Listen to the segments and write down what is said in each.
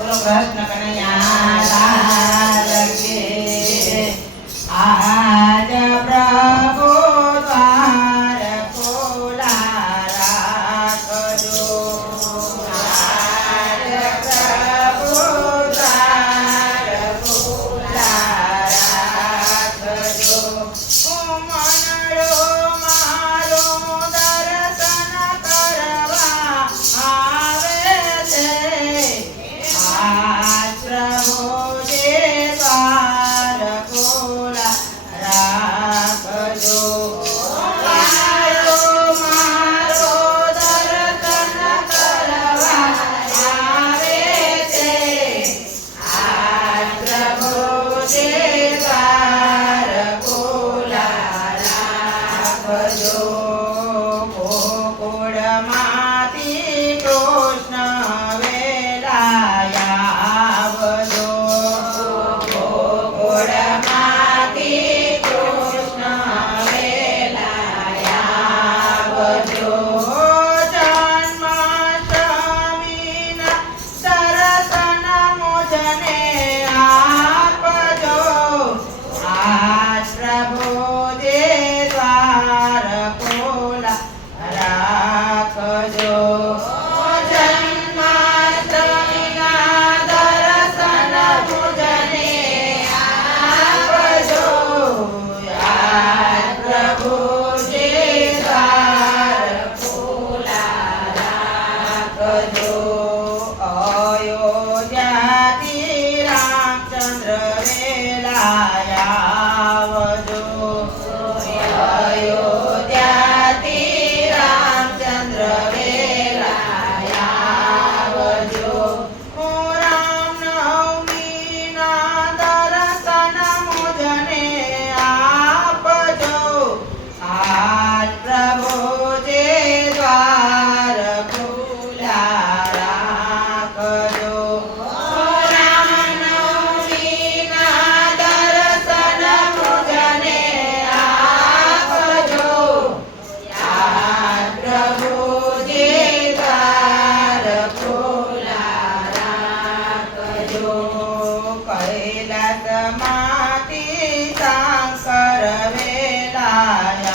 બોલો Krishna Kanaiya good.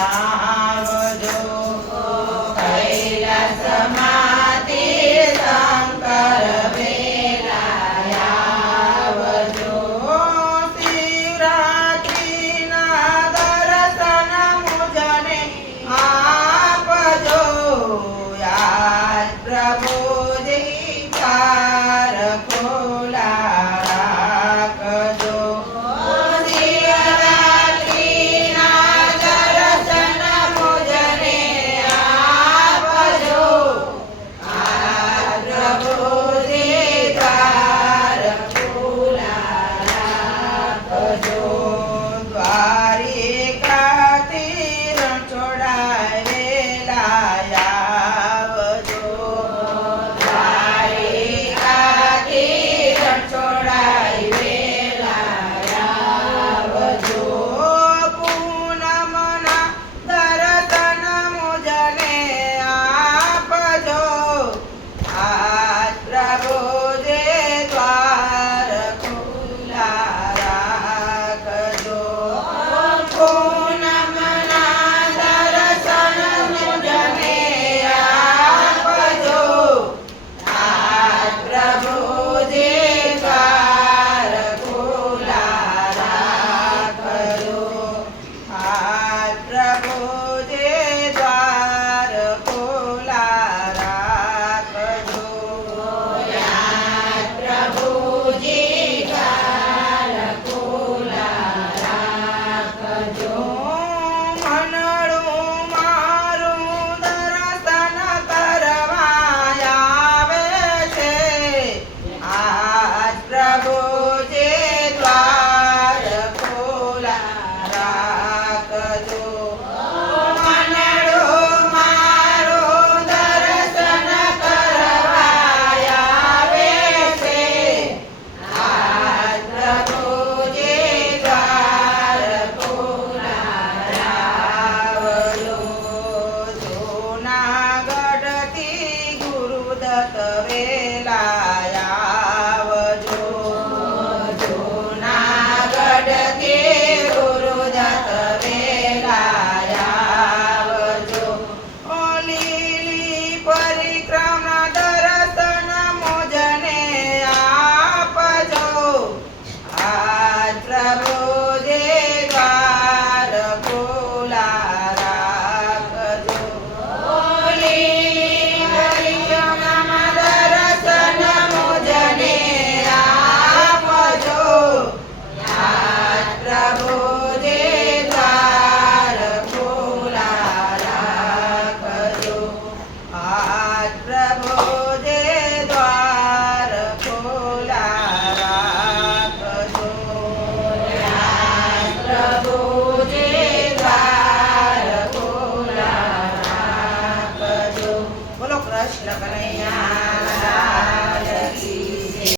Tchau. બોલો કૃષ્ણ કનૈયા